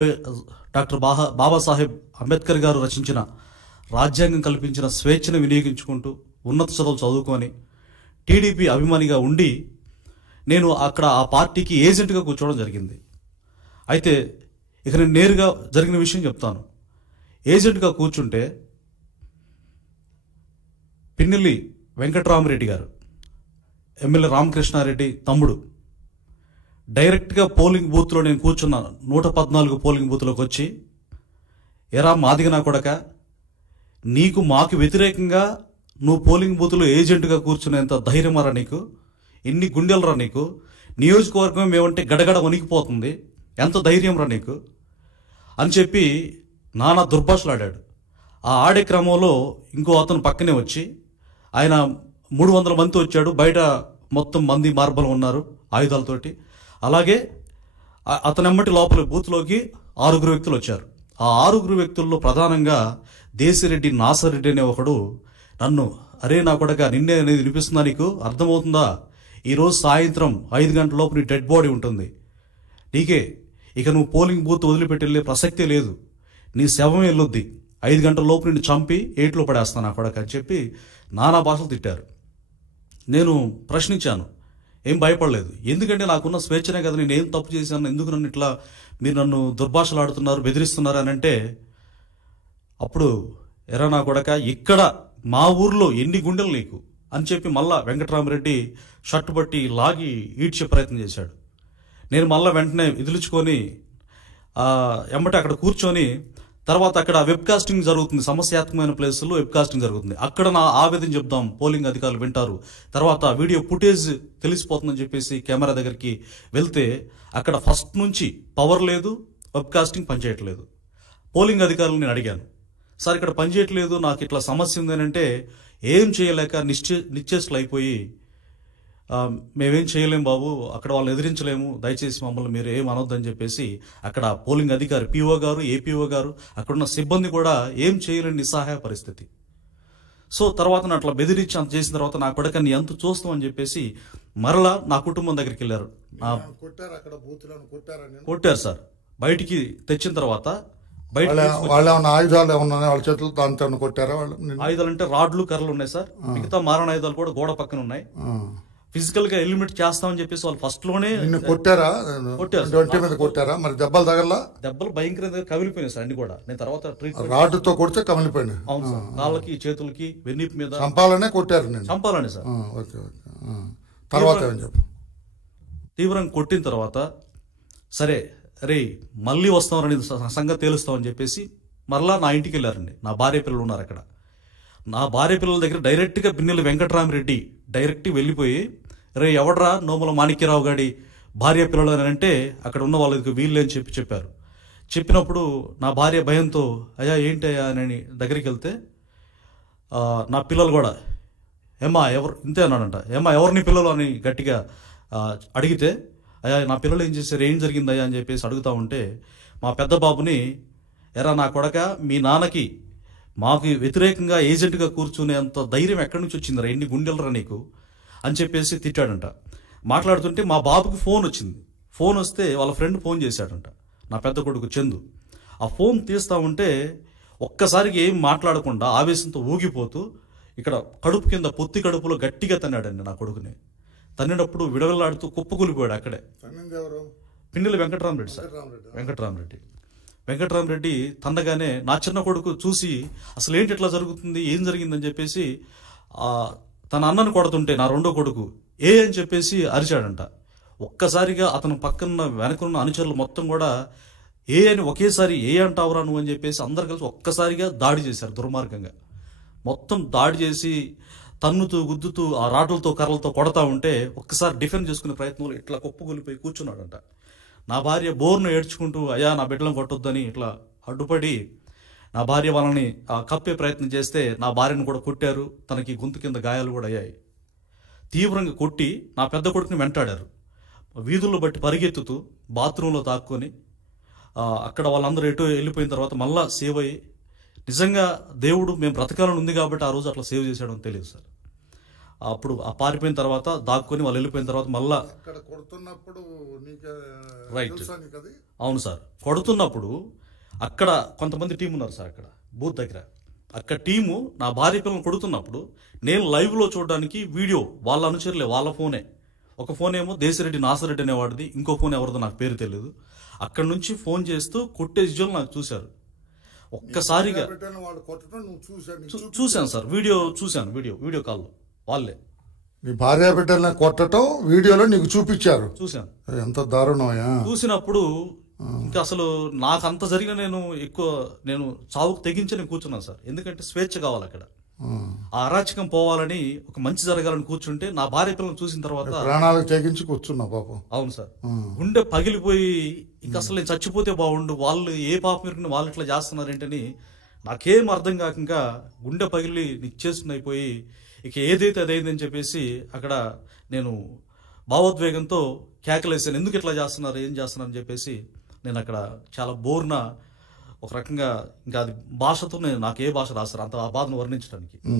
Doctor Babasaheb Ambedkar గారు రచించిన రాజ్యాంగం కల్పించిన స్వేచ్ఛను వినియోగించుకుంటూ ఉన్నత చదువులు చదువుకొని టీడీపీ అభిమానిగా ఉండి నేను అక్కడ ఆ పార్టీకి ఏజెంట్గా కూర్చోవడం జరిగింది. అయితే ఇక నేను నేరుగా జరిగిన విషయం చెప్తాను. ఏజెంట్గా కూర్చుంటే పిన్నెల్లి వెంకటరామరెడ్డి గారు, ఎమ్మెల్యే రామకృష్ణారెడ్డి తమ్ముడు, డైరెక్ట్గా పోలింగ్ బూత్లో నేను కూర్చున్నాను. 114 పోలింగ్ బూత్లోకి వచ్చి, ఎరా మాదిగనా కొడక, నీకు మాకు వ్యతిరేకంగా నువ్వు పోలింగ్ బూత్లో ఏజెంట్గా కూర్చునేంత ధైర్యమరా నీకు, ఎన్ని గుండెలరా నీకు, నియోజకవర్గం మేమంటే గడగడ వణికిపోతుంది, ఎంత ధైర్యం రా నీకు అని చెప్పి నానా దుర్భాషలాడాడు. ఆ ఆడే క్రమంలో ఇంకో అతను పక్కనే వచ్చి, ఆయన 300 మంది వచ్చాడు, బయట మొత్తం మంది మార్బలం ఉన్నారు ఆయుధాలతోటి. అలాగే అతనెమ్మటి లోపల బూత్లోకి 6 వ్యక్తులు వచ్చారు. ఆ 6 వ్యక్తుల్లో ప్రధానంగా దేశిరెడ్డి నాసరెడ్డి అనే ఒకడు నన్ను, అరే నా కొడక, నిన్నే అనేది వినిపిస్తుందా, నీకు అర్థమవుతుందా, ఈరోజు సాయంత్రం 5 గంటల లోపు నీ డెడ్ బాడీ ఉంటుంది, నీకే ఇక నువ్వు పోలింగ్ బూత్ వదిలిపెట్టి వెళ్ళే ప్రసక్తే లేదు, నీ శవం వెళ్ళొద్ది, 5 గంటల లోపు నిన్ను చంపి ఏట్లో పడేస్తాను నా కొడక అని చెప్పి నానా భాషలు తిట్టారు. నేను ప్రశ్నించాను, ఏం భయపడలేదు, ఎందుకంటే నాకున్న స్వేచ్ఛనే కదా, నేను ఏం తప్పు చేశాను, ఎందుకు నన్ను ఇట్లా మీరు నన్ను దుర్భాషలు ఆడుతున్నారు, బెదిరిస్తున్నారు అని అంటే, అప్పుడు ఎరా నా కొడక, ఇక్కడ మా ఊర్లో ఎన్ని గుండెలు నీకు అని చెప్పి మళ్ళా వెంకటరామరెడ్డి షర్టు పట్టి లాగి ఈడ్చే ప్రయత్నం చేశాడు. నేను మళ్ళీ వెంటనే విదిలించుకొని ఎమ్మటే అక్కడ కూర్చొని, తర్వాత అక్కడ వెబ్ కాస్టింగ్ జరుగుతుంది, సమస్యాత్మకమైన ప్లేసుల్లో వెబ్ కాస్టింగ్ జరుగుతుంది, అక్కడ నా ఆవేదన చెప్దాం, పోలింగ్ అధికారులు వింటారు, తర్వాత వీడియో ఫుటేజ్ తెలిసిపోతుందని చెప్పేసి కెమెరా దగ్గరికి వెళ్తే అక్కడ ఫస్ట్ నుంచి పవర్ లేదు, వెబ్ కాస్టింగ్ పనిచేయట్లేదు. పోలింగ్ అధికారులు నేను అడిగాను, సార్ ఇక్కడ పనిచేయట్లేదు, నాకు ఇట్లా సమస్య ఉందనంటే, ఏం చేయలేక నిశ్చేష్లు అయిపోయి, మేమేం చేయలేము బాబు, అక్కడ వాళ్ళని ఎదిరించలేము, దయచేసి మమ్మల్ని మీరు ఏం అనొద్దని చెప్పేసి అక్కడ పోలింగ్ అధికారి పిఓ గారు, ఏపీఓ గారు, అక్కడున్న సిబ్బంది కూడా ఏం చేయలేని నిస్సహాయ పరిస్థితి. సో తర్వాత అట్లా బెదిరించి అంత చేసిన తర్వాత నా కొడుకు నీ ఎంత చూస్తాం అని చెప్పేసి మరలా నా కుటుంబం దగ్గరికి వెళ్ళారు. కొట్టారు సార్. బయటికి తెచ్చిన తర్వాత ఆయుధాలు వాళ్ళ చేతులు దాంతో కొట్టారా? ఆయుధాలు అంటే రాడ్లు, కర్రలు ఉన్నాయి సార్, మిగతా మారణ ఆయుధాలు కూడా గోడ పక్కన ఉన్నాయి. ఫిజికల్ గా ఎలిమినేట్ చేస్తామని చెప్పేసి వాళ్ళు ఫస్ట్ లోనే కొట్టారా? కొట్టారు. మరి దెబ్బలు తగలా? దెబ్బలు భయంకరంగా కమిలిపోయినాయి సార్ అన్ని కూడా. నేను తర్వాత రాడ్డుతో కొడితే కమిలిపోయినాయి. అవును సార్, కాళ్ళకి, చేతులకి, వెన్నీపు మీద చంపాలనే కొట్టారు. నేను చంపాలని సార్. తర్వాత తీవ్రంగా కొట్టిన తర్వాత సరే రే మళ్ళీ వస్తామని సంగతి తేలుస్తామని చెప్పేసి మరలా నా ఇంటికి వెళ్ళారండి. నా భార్య పిల్లలు ఉన్నారు అక్కడ. నా భార్య పిల్లల దగ్గర డైరెక్ట్గా పిన్నెల్లి వెంకటరామరెడ్డి డైరెక్ట్గా వెళ్ళిపోయి, రే ఎవడరా నోముల మాణిక్యరావు గారి భార్య పిల్లలు అని అంటే అక్కడ ఉన్న వాళ్ళకి వీళ్ళే అని చెప్పారు. చెప్పినప్పుడు నా భార్య భయంతో, అయ్యా ఏంటయ్యా అని దగ్గరికి వెళ్తే నా పిల్లలు కూడా, ఏమ్మా ఎవరు ఇంతే అన్నాడంట. ఏమ్మా ఎవరిని పిల్లలు అని గట్టిగా అడిగితే, అయ్యా నా పిల్లలు ఏం చేశారు, ఏం జరిగిందయ్యా అని చెప్పేసి అడుగుతా ఉంటే, మా పెద్ద బాబుని, ఎరా నా కొడక, మీ నాన్నకి మాకు వ్యతిరేకంగా ఏజెంట్గా కూర్చునేంత ధైర్యం ఎక్కడి నుంచి వచ్చిందిరా, ఎన్ని గుండెలరా నీకు అని చెప్పేసి తిట్టాడంట. మాట్లాడుతుంటే మా బాబుకి ఫోన్ వచ్చింది. ఫోన్ వస్తే వాళ్ళ ఫ్రెండ్ ఫోన్ చేశాడంట, నా పెద్ద కొడుకు చందు. ఆ ఫోన్ తీస్తూ ఉంటే ఒక్కసారికి ఏం మాట్లాడకుండా ఆవేశంతో ఊగిపోతూ ఇక్కడ కడుపు కింద, పొత్తి కడుపులో గట్టిగా తన్నాడండి నా కొడుకుని. తన్నినప్పుడు విడవలాడుతూ కుప్పకూలిపోయాడు అక్కడే. పిన్నెల్లి వెంకటరామరెడ్డి సార్. వెంకటరామరెడ్డి తన్నగానే నా చిన్న కొడుకు చూసి, అసలు ఏంటి ఇట్లా జరుగుతుంది, ఏం జరిగిందని చెప్పేసి తన అన్నను కొడుతుంటే నా రెండో కొడుకు ఏ అని చెప్పేసి అరిచాడంట. ఒక్కసారిగా అతను పక్కన వెనకున్న అనుచరులు మొత్తం కూడా ఏ అని ఒకేసారి ఏ అంటావురా నువ్వు అని చెప్పేసి అందరు కలిసి ఒక్కసారిగా దాడి చేశారు దుర్మార్గంగా. మొత్తం దాడి చేసి తన్నుతూ గుద్దుతూ ఆ రాడ్లతో కర్రలతో కొడతా ఉంటే ఒక్కసారి డిఫెండ్ చేసుకునే ప్రయత్నంలో ఇట్లా కుప్పగొలిపోయి కూర్చున్నాడంట. నా భార్య బోర్ను ఏడ్చుకుంటూ, అయ్యా నా బిడ్డలను కొట్టొద్దని ఇట్లా అడ్డుపడి నా భార్య వాళ్ళని కప్పే ప్రయత్నం చేస్తే నా భార్యను కూడా కొట్టారు. తనకి గొంతు కింద గాయాలు కూడా అయ్యాయి. తీవ్రంగా కొట్టి నా పెద్ద కొడుకుని వెంటాడారు. వీధుల్లో బట్టి పరిగెత్తుతూ బాత్రూంలో తాక్కొని అక్కడ వాళ్ళందరూ ఎటు వెళ్ళిపోయిన తర్వాత మళ్ళా సేవ్ అయ్యి, నిజంగా దేవుడు మేము బ్రతకాలని ఉంది కాబట్టి ఆ రోజు అట్లా సేవ్ చేశాడని తెలియదు సార్. అప్పుడు ఆ పారిపోయిన తర్వాత దాక్కుని వాళ్ళు వెళ్ళిపోయిన తర్వాత మళ్ళా అక్కడ కొడుతున్నప్పుడు నీకు రైట్ తెలుసా నీకు అది? అవును సార్. కొడుతున్నప్పుడు అక్కడ కొంతమంది టీం ఉన్నారు సార్ అక్కడ బూత్ దగ్గర. అక్కడ టీము నా భార్య పిల్లలు కొడుతున్నప్పుడు నేను లైవ్లో చూడడానికి వీడియో వాళ్ళ అనుచరులే, వాళ్ళ ఫోనే. ఒక ఫోన్ ఏమో దేశిరెడ్డి నాసరెడ్డి అనేవాడిది, ఇంకో ఫోన్ ఎవరిదో నాకు పేరు తెలియదు. అక్కడి నుంచి ఫోన్ చేస్తూ కొట్టే విజువల్ నాకు చూశారు. ఒక్కసారిగా పెట్టిన వాళ్ళు కొట్టడం నువ్వు చూశాను సార్, వీడియో చూశాను, వీడియో కాల్లో వాళ్ళే. నీ భార్య బిడ్డల్ని కొట్టడం వీడియోలో నీకు చూపించారు. చూశాను. ఎంత దారుణమయ్యా. చూసినప్పుడు ఇంకా అసలు నాకు అంత జరిగిన నేను చావుకు తెగించి నేను కూర్చున్నాను సార్. ఎందుకంటే స్వేచ్ఛ కావాలి అక్కడ. ఆ అరాచకం పోవాలని, ఒక మంచి జరగాలని కూర్చుంటే నా భార్య పిల్లలను చూసిన తర్వాత ప్రాణాలకు తెగించి కూర్చున్నా పాపం. అవును సార్. గుండె పగిలిపోయి ఇంకా అసలు నేను చచ్చిపోతే బాగుండు, వాళ్ళు ఏ పాప మీరు వాళ్ళు ఇట్లా చేస్తున్నారేంటని నాకేం అర్థం కాక ఇంకా గుండె పగిలి నిచ్చేస్తున్న అయిపోయి ఇక ఏదైతే అదైందని చెప్పేసి అక్కడ నేను భావోద్వేగంతో కేకలేసాను. ఎందుకు ఇట్లా చేస్తున్నారు, ఏం చేస్తున్నారు అని చెప్పేసి నేను అక్కడ చాలా బోర్న ఒక రకంగా ఇంకా అది భాషతో నాకు ఏ భాష రాస్తారు అంత ఆ బాధను వర్ణించడానికి.